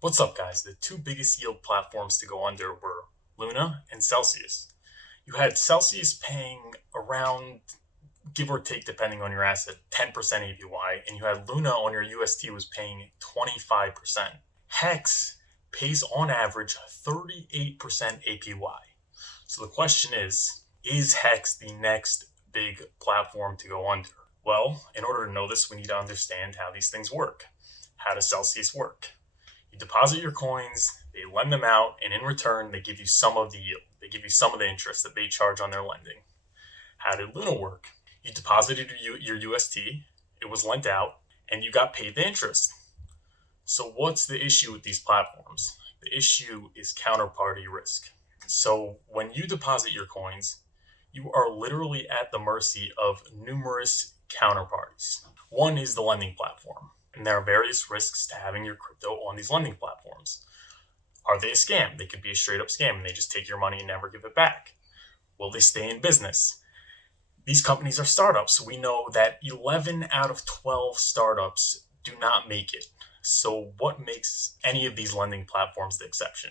What's up, guys? The two biggest yield platforms to go under were Luna and Celsius. You had Celsius paying around, give or take depending on your asset, 10% APY, and you had Luna on your UST was paying 25%. Hex pays on average 38% APY. So the question is Hex the next big platform to go under? Well, in order to know this, we need to understand how these things work. How does Celsius work? You deposit your coins, they lend them out, and in return, they give you some of the yield. They give you some of the interest that they charge on their lending. How did Luna work? You deposited your UST, it was lent out, and you got paid the interest. So what's the issue with these platforms? The issue is counterparty risk. So when you deposit your coins, you are literally at the mercy of numerous counterparties. One is the lending platform. And there are various risks to having your crypto on these lending platforms. Are they a scam? They could be a straight up scam and they just take your money and never give it back. Will they stay in business? These companies are startups. We know that 11 out of 12 startups do not make it. So what makes any of these lending platforms the exception?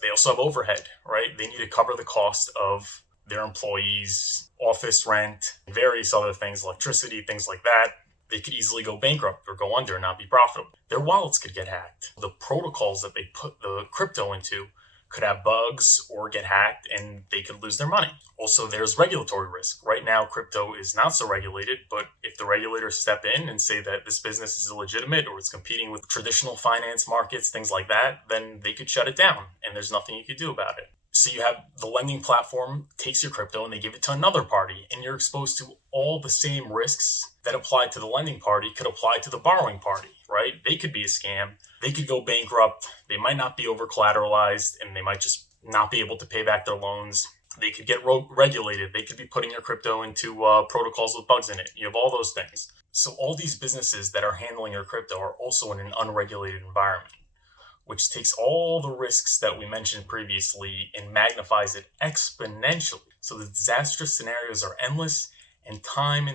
They also have overhead, right? They need to cover the cost of their employees, office rent, various other things, electricity, things like that. They could easily go bankrupt or go under and not be profitable. Their wallets could get hacked. The protocols that they put the crypto into could have bugs or get hacked and they could lose their money. Also, there's regulatory risk. Right now, crypto is not so regulated, but if the regulators step in and say that this business is illegitimate or it's competing with traditional finance markets, things like that, then they could shut it down and there's nothing you could do about it. So you have the lending platform takes your crypto and they give it to another party, and you're exposed to all the same risks that apply to the lending party could apply to the borrowing party, right? They could be a scam. They could go bankrupt. They might not be over collateralized and they might just not be able to pay back their loans. They could get regulated. They could be putting your crypto into protocols with bugs in it. You have all those things. So all these businesses that are handling your crypto are also in an unregulated environment, which takes all the risks that we mentioned previously and magnifies it exponentially. So the disastrous scenarios are endless, and time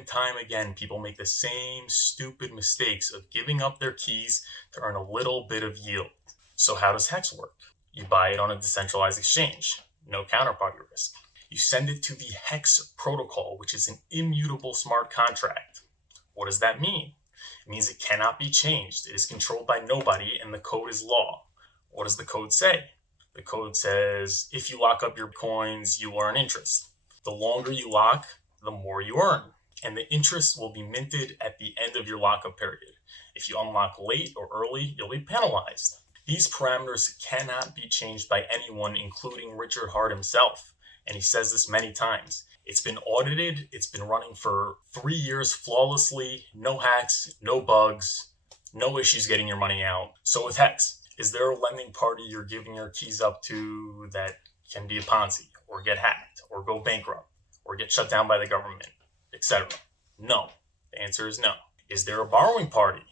again, people make the same stupid mistakes of giving up their keys to earn a little bit of yield. So how does Hex work? You buy it on a decentralized exchange, no counterparty risk. You send it to the Hex protocol, which is an immutable smart contract. What does that mean? It means it cannot be changed. It is controlled by nobody, and the code is law. What does the code say? The code says, if you lock up your coins, you earn interest. The longer you lock, the more you earn. And the interest will be minted at the end of your lockup period. If you unlock late or early, you'll be penalized. These parameters cannot be changed by anyone, including Richard Hart himself. And he says this many times. It's been audited. It's been running for 3 years flawlessly. No hacks, no bugs, no issues getting your money out. So with Hex, is there a lending party you're giving your keys up to that can be a Ponzi or get hacked or go bankrupt or get shut down by the government, etc.? No. The answer is no. Is there a borrowing party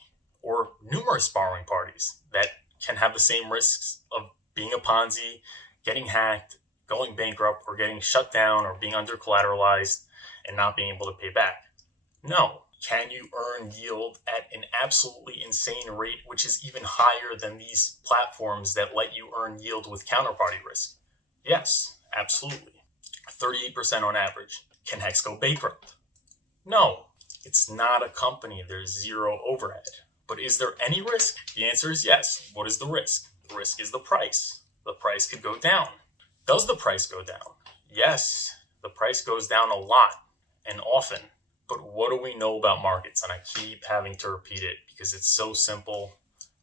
or numerous borrowing parties that can have the same risks of being a Ponzi, getting hacked, going bankrupt, or getting shut down, or being under collateralized and not being able to pay back? No. Can you earn yield at an absolutely insane rate, which is even higher than these platforms that let you earn yield with counterparty risk? Yes, absolutely. 38% on average. Can Hex go bankrupt? No. It's not a company. There's zero overhead. But is there any risk? The answer is yes. What is the risk? The risk is the price. The price could go down. Does the price go down? Yes, the price goes down a lot and often. But what do we know about markets? And I keep having to repeat it because it's so simple,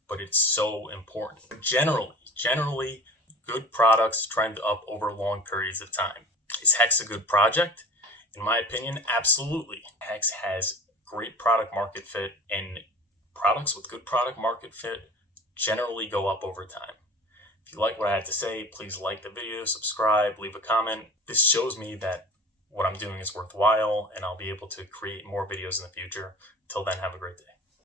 but it's so important. Generally, good products trend up over long periods of time. Is Hex a good project? In my opinion, absolutely. Hex has great product market fit, and products with good product market fit generally go up over time. If you like what I have to say, please like the video, subscribe, leave a comment. This shows me that what I'm doing is worthwhile, and I'll be able to create more videos in the future. Till then, have a great day.